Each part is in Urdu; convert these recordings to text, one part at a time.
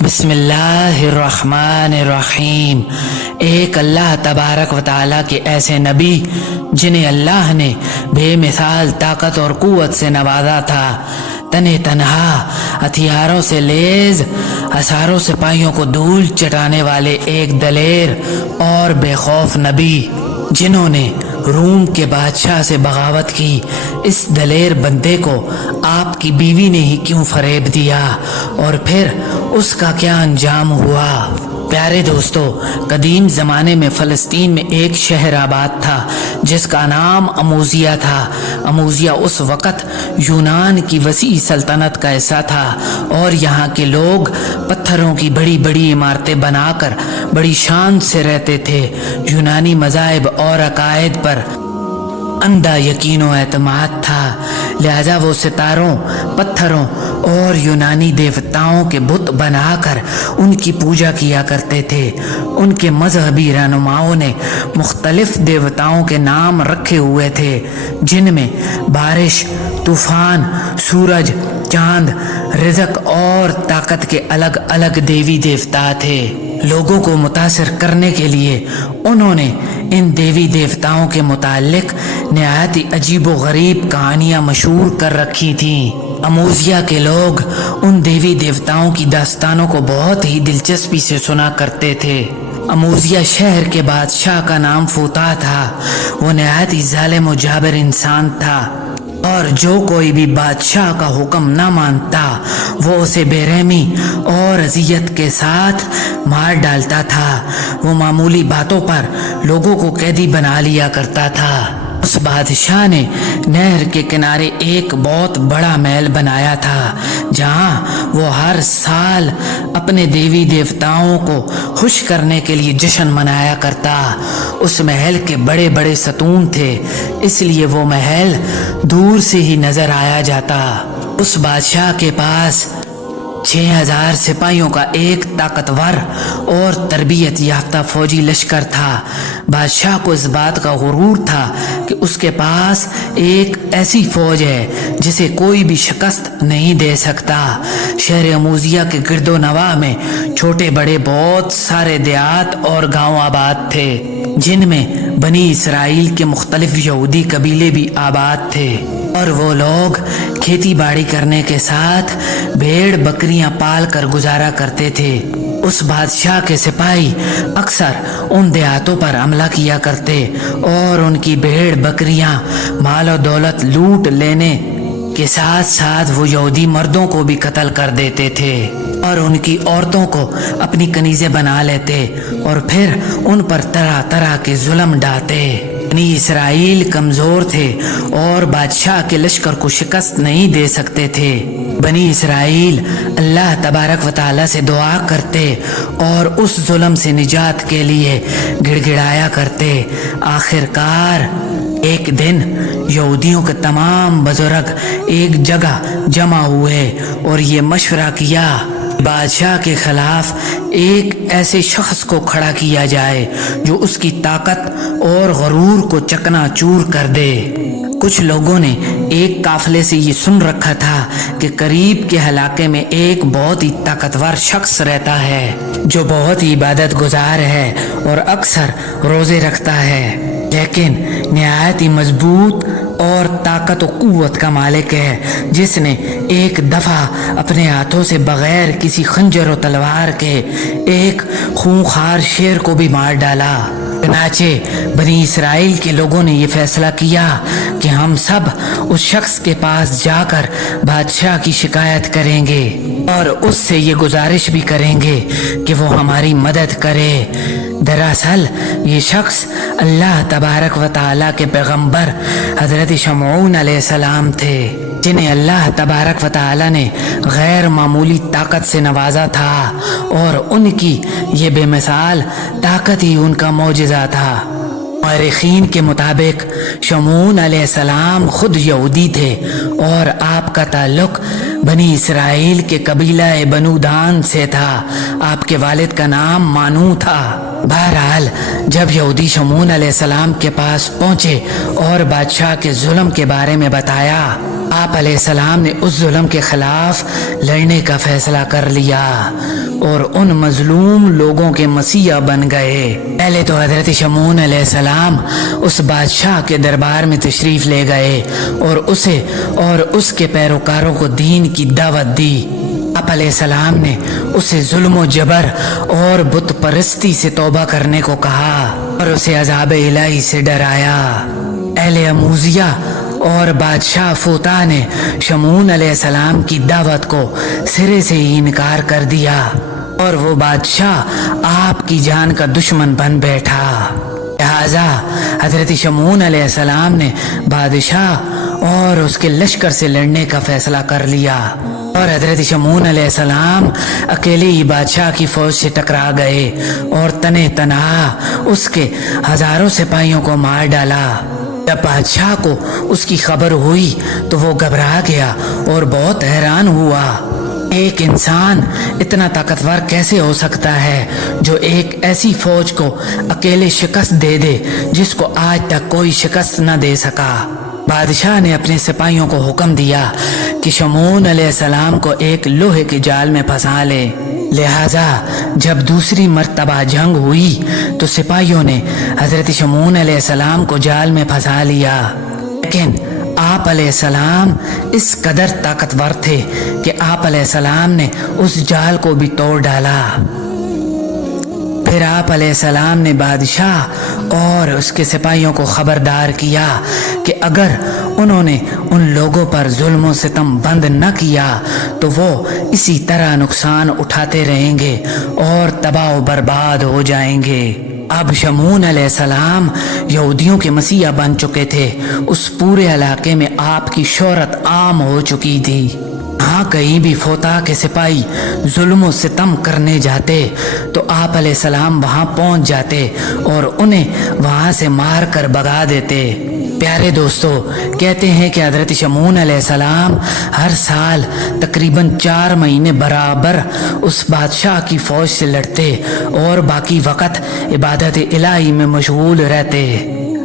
بسم اللہ الرحمن الرحیم۔ ایک اللہ تبارک و تعالیٰ کے ایسے نبی جنہیں اللہ نے بے مثال طاقت اور قوت سے نوازا تھا، تنہ تنہا، ہتھیاروں سے لیز، ہزاروں سپاہیوں کو دھول چٹانے والے ایک دلیر اور بے خوف نبی جنہوں نے روم کے بادشاہ سے بغاوت کی۔ اس دلیر بندے کو آپ کی بیوی نے ہی کیوں فریب دیا اور پھر اس کا کیا انجام ہوا؟ پیارے دوستو، قدیم زمانے میں فلسطین میں ایک شہر آباد تھا جس کا نام اموزیہ تھا۔ اموزیہ اس وقت یونان کی وسیع سلطنت کا حصہ تھا اور یہاں کے لوگ پتھروں کی بڑی بڑی عمارتیں بنا کر بڑی شان سے رہتے تھے۔ یونانی مذاہب اور عقائد پر اندھا یقین و اعتماد تھا، لہذا وہ ستاروں، پتھروں اور یونانی دیوتاؤں کے بت بنا کر ان کی پوجا کیا کرتے تھے۔ ان کے مذہبی رہنماؤں نے مختلف دیوتاؤں کے نام رکھے ہوئے تھے جن میں بارش، طوفان، سورج، چاند، رزق اور طاقت کے الگ الگ دیوی دیوتا تھے۔ لوگوں کو متاثر کرنے کے لیے انہوں نے ان دیوی دیوتاؤں کے متعلق نہایت عجیب و غریب کہانیاں مشہور کر رکھی تھیں۔ اموزیہ کے لوگ ان دیوی دیوتاؤں کی داستانوں کو بہت ہی دلچسپی سے سنا کرتے تھے۔ اموزیہ شہر کے بادشاہ کا نام فوتا تھا۔ وہ نہایت ہی ظالم و جابر انسان تھا اور جو کوئی بھی بادشاہ کا حکم نہ مانتا وہ اسے بے رحمی اور اذیت کے ساتھ مار ڈالتا تھا۔ وہ معمولی باتوں پر لوگوں کو قیدی بنا لیا کرتا تھا۔ اس بادشاہ نے نہر کے کنارے ایک بہت بڑا محل بنایا تھا جہاں وہ ہر سال اپنے دیوی دیوتاؤں کو خوش کرنے کے لیے جشن منایا کرتا۔ اس محل کے بڑے بڑے ستون تھے، اس لیے وہ محل دور سے ہی نظر آیا جاتا۔ اس بادشاہ کے پاس 6000 سپاہیوں کا ایک طاقتور اور تربیت یافتہ فوجی لشکر تھا۔ بادشاہ کو اس بات کا غرور تھا کہ اس کے پاس ایک ایسی فوج ہے جسے کوئی بھی شکست نہیں دے سکتا۔ شہر اموزیہ کے گرد و نواح میں چھوٹے بڑے بہت سارے دیہات اور گاؤں آباد تھے جن میں بنی اسرائیل کے مختلف یہودی قبیلے بھی آباد تھے اور وہ لوگ کھیتی باڑی کرنے کے ساتھ بھیڑ بکریاں پال کر گزارا کرتے تھے۔ اس بادشاہ کے سپاہی اکثر ان دیہاتوں پر حملہ کیا کرتے اور ان کی بھیڑ بکریاں، مال و دولت لوٹ لینے کے ساتھ ساتھ وہ یہودی مردوں کو بھی قتل کر دیتے تھے اور ان کی عورتوں کو اپنی کنیزیں بنا لیتے اور پھر ان پر طرح طرح کے ظلم ڈھاتے۔ بنی اسرائیل کمزور تھے اور بادشاہ کے لشکر کو شکست نہیں دے سکتے تھے۔ بنی اسرائیل اللہ تبارک و تعالیٰ سے دعا کرتے اور اس ظلم سے نجات کے لیے گڑ گڑایا کرتے۔ آخر کار ایک دن یہودیوں کے تمام بزرگ ایک جگہ جمع ہوئے اور یہ مشورہ کیا بادشاہ کے خلاف ایک ایسے شخص کو کھڑا کیا جائے جو اس کی طاقت اور غرور کو چکنا چور کر دے۔ کچھ لوگوں نے ایک قافلے سے یہ سن رکھا تھا کہ قریب کے علاقے میں ایک بہت ہی طاقتور شخص رہتا ہے جو بہت ہی عبادت گزار ہے اور اکثر روزے رکھتا ہے، لیکن نہایت ہی مضبوط اور طاقت و قوت کا مالک ہے، جس نے ایک دفعہ اپنے ہاتھوں سے بغیر کسی خنجر و تلوار کے ایک خونخوار شیر کو بھی مار ڈالا۔ چنانچہ بنی اسرائیل کے لوگوں نے یہ فیصلہ کیا کہ ہم سب اس شخص کے پاس جا کر بادشاہ کی شکایت کریں گے اور اس سے یہ گزارش بھی کریں گے کہ وہ ہماری مدد کرے۔ دراصل یہ شخص اللہ تبارک و تعالیٰ کے پیغمبر حضرت شمعون علیہ السلام تھے جنہیں اللہ تبارک و تعالیٰ نے غیر معمولی طاقت سے نوازا تھا اور ان کی یہ بے مثال طاقت ہی ان کا معجزہ تھا۔ مورخین کے مطابق شمعون علیہ السلام خود یہودی تھے اور آپ کا تعلق بنی اسرائیل کے قبیلہ بنو دان سے تھا۔ آپ کے والد کا نام مانو تھا۔ بہرحال جب یہودی شمعون علیہ السلام کے پاس پہنچے اور بادشاہ کے ظلم کے بارے میں بتایا، آپ علیہ السلام نے اس ظلم کے خلاف لڑنے کا فیصلہ کر لیا اور ان مظلوم لوگوں کے مسیح بن گئے۔ پہلے تو حضرت شمعون علیہ السلام اس بادشاہ کے دربار میں تشریف لے گئے اور اسے اور اس کے پیروکاروں کو دین کی دعوت دی۔ آپ علیہ السلام نے اسے ظلم و جبر اور بت پرستی سے توبہ کرنے کو کہا اور اسے عذاب الہی سے ڈرایا۔ اہل اموزیہ اور بادشاہ فوتا نے شمعون علیہ السلام کی دعوت کو سرے سے ہی انکار کر دیا اور وہ بادشاہ آپ کی جان کا دشمن بن بیٹھا۔ لہٰذا حضرت شمعون علیہ السلام نے بادشاہ اور اس کے لشکر سے لڑنے کا فیصلہ کر لیا اور حضرت شمعون علیہ السلام اکیلے ہی بادشاہ کی فوج سے ٹکرا گئے اور تنہ تنہا اس کے ہزاروں سپاہیوں کو مار ڈالا۔ جب بادشاہ کو اس کی خبر ہوئی تو وہ گھبرا گیا اور بہت حیران ہوا۔ ایک انسان اتنا طاقتور کیسے ہو سکتا ہے جو ایک ایسی فوج کو اکیلے شکست دے دے جس کو آج تک کوئی شکست نہ دے سکا۔ بادشاہ نے اپنے سپاہیوں کو حکم دیا کہ شمعون علیہ السلام کو ایک لوہے کے جال میں پھنسا لے۔ لہٰذا جب دوسری مرتبہ جنگ ہوئی تو سپاہیوں نے حضرت شمعون علیہ السلام کو جال میں پھنسا لیا، لیکن آپ علیہ السلام اس قدر طاقتور تھے کہ آپ علیہ السلام نے اس جال کو بھی توڑ ڈالا۔ پھر آپ علیہ السلام نے بادشاہ اور اس کے سپاہیوں کو خبردار کیا کہ اگر انہوں نے ان لوگوں پر ظلم و ستم بند نہ کیا تو وہ اسی طرح نقصان اٹھاتے رہیں گے اور تباہ و برباد ہو جائیں گے۔ اب شمعون علیہ السلام یہودیوں کے مسیح بن چکے تھے۔ اس پورے علاقے میں آپ کی شہرت عام ہو چکی تھی۔ ہاں کہیں بھی فوتا کے سپاہی ظلم و ستم کرنے جاتے تو آپ علیہ السلام وہاں پہنچ جاتے اور انہیں وہاں سے مار کر بھگا دیتے۔ پیارے دوستو، کہتے ہیں کہ حضرت شمعون علیہ السلام ہر سال تقریباً 4 مہینے برابر اس بادشاہ کی فوج سے لڑتے اور باقی وقت عبادت الہی میں مشغول رہتے۔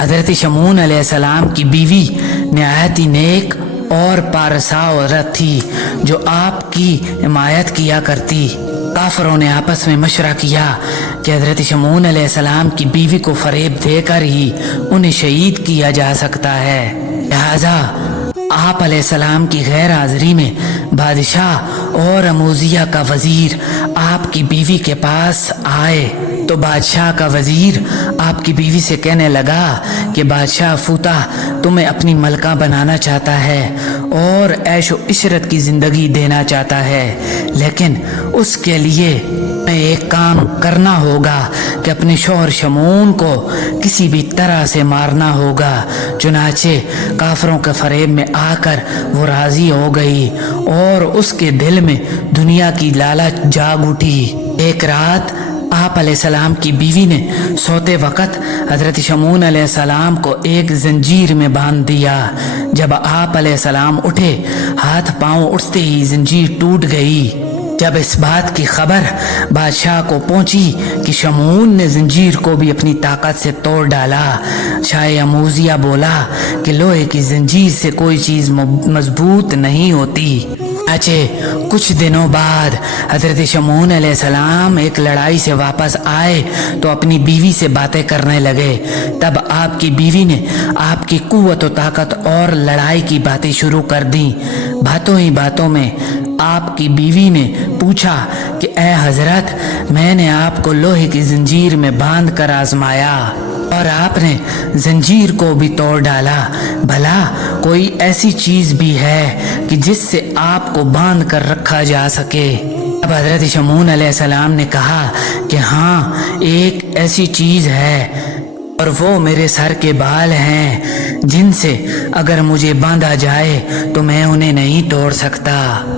حضرت شمعون علیہ السلام کی بیوی نہایت ہی نیک اور پارسا عورت تھی جو آپ کی حمایت کیا کرتی۔ کافروں نے آپس میں مشورہ کیا کہ حضرت شمعون علیہ السلام کی بیوی کو فریب دے کر ہی انہیں شہید کیا جا سکتا ہے۔ لہٰذا آپ علیہ السلام کی غیر حاضری میں بادشاہ اور اموزیہ کا وزیر آپ کی بیوی کے پاس آئے تو بادشاہ کا وزیر آپ کی بیوی سے کہنے لگا کہ بادشاہ فوتا تمہیں اپنی ملکہ بنانا چاہتا ہے اور عیش و عشرت کی زندگی دینا چاہتا ہے، لیکن اس کے لیے میں ایک کام کرنا ہوگا کہ اپنے شوہر شمعون کو کسی بھی طرح سے مارنا ہوگا۔ چنانچہ کافروں کے فریب میں آ کر وہ راضی ہو گئی اور اس کے دل میں دنیا کی لالچ جاگ اٹھی۔ ایک رات آپ علیہ السلام کی بیوی نے سوتے وقت حضرت شمعون علیہ السلام کو ایک زنجیر میں باندھ دیا۔ جب آپ علیہ السلام اٹھے، ہاتھ پاؤں اٹھتے ہی زنجیر ٹوٹ گئی۔ جب اس بات کی خبر بادشاہ کو پہنچی کہ شمعون نے زنجیر کو بھی اپنی طاقت سے توڑ ڈالا، شاہ اموزیہ بولا کہ لوہے کی زنجیر سے کوئی چیز مضبوط نہیں ہوتی۔ کچھ دنوں بعد حضرت شمعون علیہ السلام ایک لڑائی سے واپس آئے تو اپنی بیوی سے باتیں کرنے لگے۔ تب آپ کی بیوی نے آپ کی قوت و طاقت اور لڑائی کی باتیں شروع کر دیں۔ باتوں ہی باتوں میں آپ کی بیوی نے پوچھا کہ اے حضرت، میں نے آپ کو لوہے کی زنجیر میں باندھ کر آزمایا اور آپ نے زنجیر کو بھی توڑ ڈالا، بھلا کوئی ایسی چیز بھی ہے کہ جس سے آپ کو باندھ کر رکھا جا سکے؟ اب حضرت شمعون علیہ السلام نے کہا کہ ہاں، ایک ایسی چیز ہے اور وہ میرے سر کے بال ہیں جن سے اگر مجھے باندھا جائے تو میں انہیں نہیں توڑ سکتا۔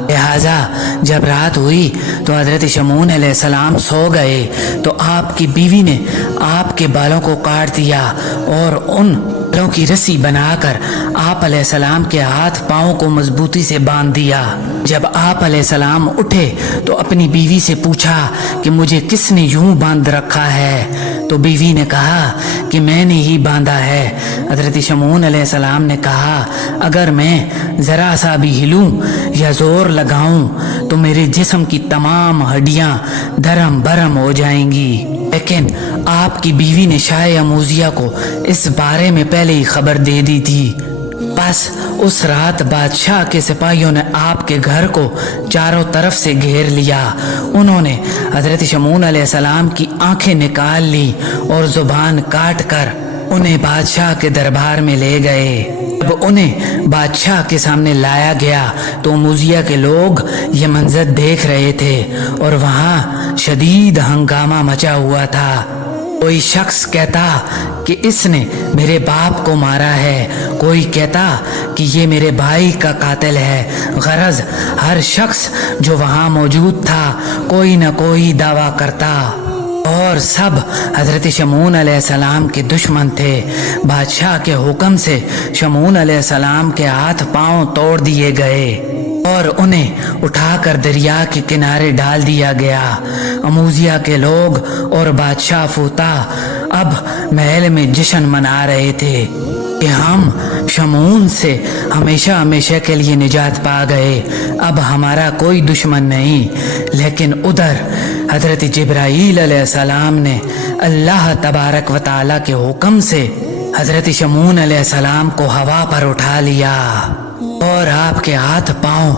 لہٰذا جب رات ہوئی تو حضرت شمعون علیہ السلام سو گئے تو آپ کی بیوی نے آپ کے بالوں کو کاٹ دیا اور ان بالوں کی رسی بنا کر آپ علیہ السلام کے ہاتھ پاؤں کو مضبوطی سے باندھ دیا۔ جب آپ علیہ السلام اٹھے تو اپنی بیوی سے پوچھا کہ مجھے کس نے یوں باندھ رکھا ہے؟ تو بیوی نے کہا کہ میں نے ہی باندھا ہے۔ حضرت شمعون علیہ السلام نے کہا اگر میں ذرا سا بھی ہلوں یا زور لگاؤں تو میرے جسم کی تمام ہڈیاں دھرم برہم ہو جائیں گی، لیکن آپ کی بیوی نے شاہ اموزیہ کو اس بارے میں پہلے ہی خبر دے دی تھی۔ بس اس رات بادشاہ کے سپاہیوں نے آپ کے گھر کو چاروں طرف سے گھیر لیا۔ انہوں نے حضرت شمعون علیہ السلام کی آنکھیں نکال لی اور زبان کاٹ کر انہیں بادشاہ کے دربار میں لے گئے۔ جب انہیں بادشاہ کے سامنے لایا گیا تو اموزیہ کے لوگ یہ منظر دیکھ رہے تھے اور وہاں شدید ہنگامہ مچا ہوا تھا۔ کوئی شخص کہتا کہ اس نے میرے باپ کو مارا ہے، کوئی کہتا کہ یہ میرے بھائی کا قاتل ہے۔ غرض ہر شخص جو وہاں موجود تھا کوئی نہ کوئی دعویٰ کرتا اور سب حضرت شمعون علیہ السلام کے دشمن تھے۔ بادشاہ کے حکم سے شمعون علیہ السلام کے ہاتھ پاؤں توڑ دیے گئے اور انہیں اٹھا کر دریا کے کنارے ڈال دیا گیا۔ اموزیہ کے لوگ اور بادشاہ فوتا اب محل میں جشن منا رہے تھے کہ ہم شمعون سے ہمیشہ ہمیشہ کے لیے نجات پا گئے، اب ہمارا کوئی دشمن نہیں۔ لیکن ادھر حضرت جبرائیل علیہ السلام نے اللہ تبارک و تعالیٰ کے حکم سے حضرت شمعون علیہ السلام کو ہوا پر اٹھا لیا اور آپ کے ہاتھ پاؤں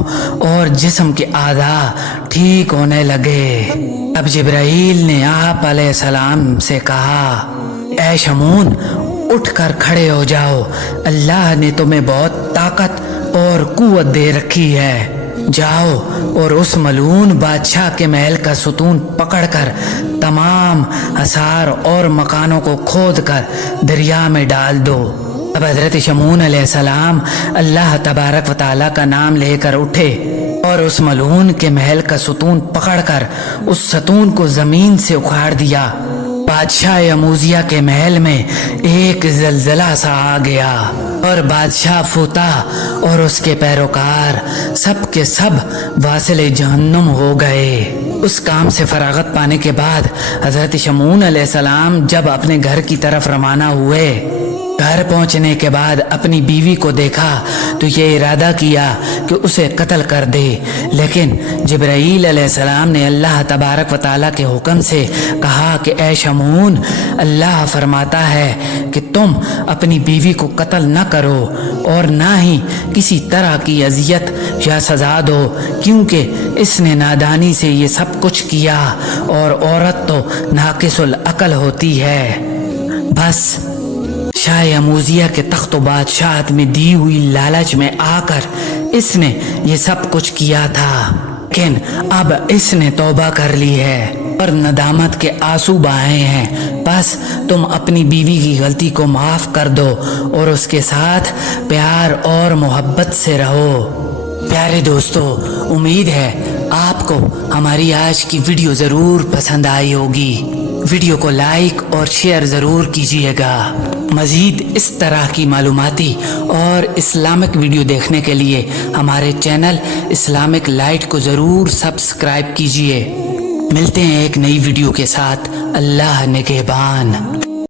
اور جسم کے اعضاء ٹھیک ہونے لگے۔ اب جبرائیل نے آپ علیہ السلام سے کہا اے شمعون اٹھ کر کھڑے ہو جاؤ، اللہ نے تمہیں بہت طاقت اور قوت دے رکھی ہے، جاؤ اور اس ملعون بادشاہ کے محل کا ستون پکڑ کر تمام آثار اور مکانوں کو کھود کر دریا میں ڈال دو۔ اب حضرت شمعون علیہ السلام اللہ تبارک و تعالیٰ کا نام لے کر اٹھے اور اس ملعون کے محل کا ستون پکڑ کر اس ستون کو زمین سے اکھاڑ دیا۔ بادشاہ اموزیہ کے محل میں ایک زلزلہ سا آ گیا اور بادشاہ فوتا اور اس کے پیروکار سب کے سب واصل جہنم ہو گئے۔ اس کام سے فراغت پانے کے بعد حضرت شمعون علیہ السلام جب اپنے گھر کی طرف روانہ ہوئے، گھر پہنچنے کے بعد اپنی بیوی کو دیکھا تو یہ ارادہ کیا کہ اسے قتل کر دے، لیکن جبرائیل علیہ السلام نے اللہ تبارک و تعالیٰ کے حکم سے کہا کہ اے شمعون، اللہ فرماتا ہے کہ تم اپنی بیوی کو قتل نہ کرو اور نہ ہی کسی طرح کی اذیت یا سزا دو، کیونکہ اس نے نادانی سے یہ سب کچھ کیا اور عورت تو ناقص العقل ہوتی ہے۔ بس شاہ اموزیہ کے تخت و بادشاہت میں دی ہوئی لالچ میں آ کر اس نے یہ سب کچھ کیا تھا، لیکن اب اس نے توبہ کر لی ہے اور ندامت کے آنسو بہائے ہیں۔ بس تم اپنی بیوی کی غلطی کو معاف کر دو اور اس کے ساتھ پیار اور محبت سے رہو۔ پیارے دوستو، امید ہے آپ کو ہماری آج کی ویڈیو ضرور پسند آئی ہوگی۔ ویڈیو کو لائک اور شیئر ضرور کیجیے گا۔ مزید اس طرح کی معلوماتی اور اسلامک ویڈیو دیکھنے کے لیے ہمارے چینل اسلامک لائٹ کو ضرور سبسکرائب کیجیے۔ ملتے ہیں ایک نئی ویڈیو کے ساتھ۔ اللہ نگہبان۔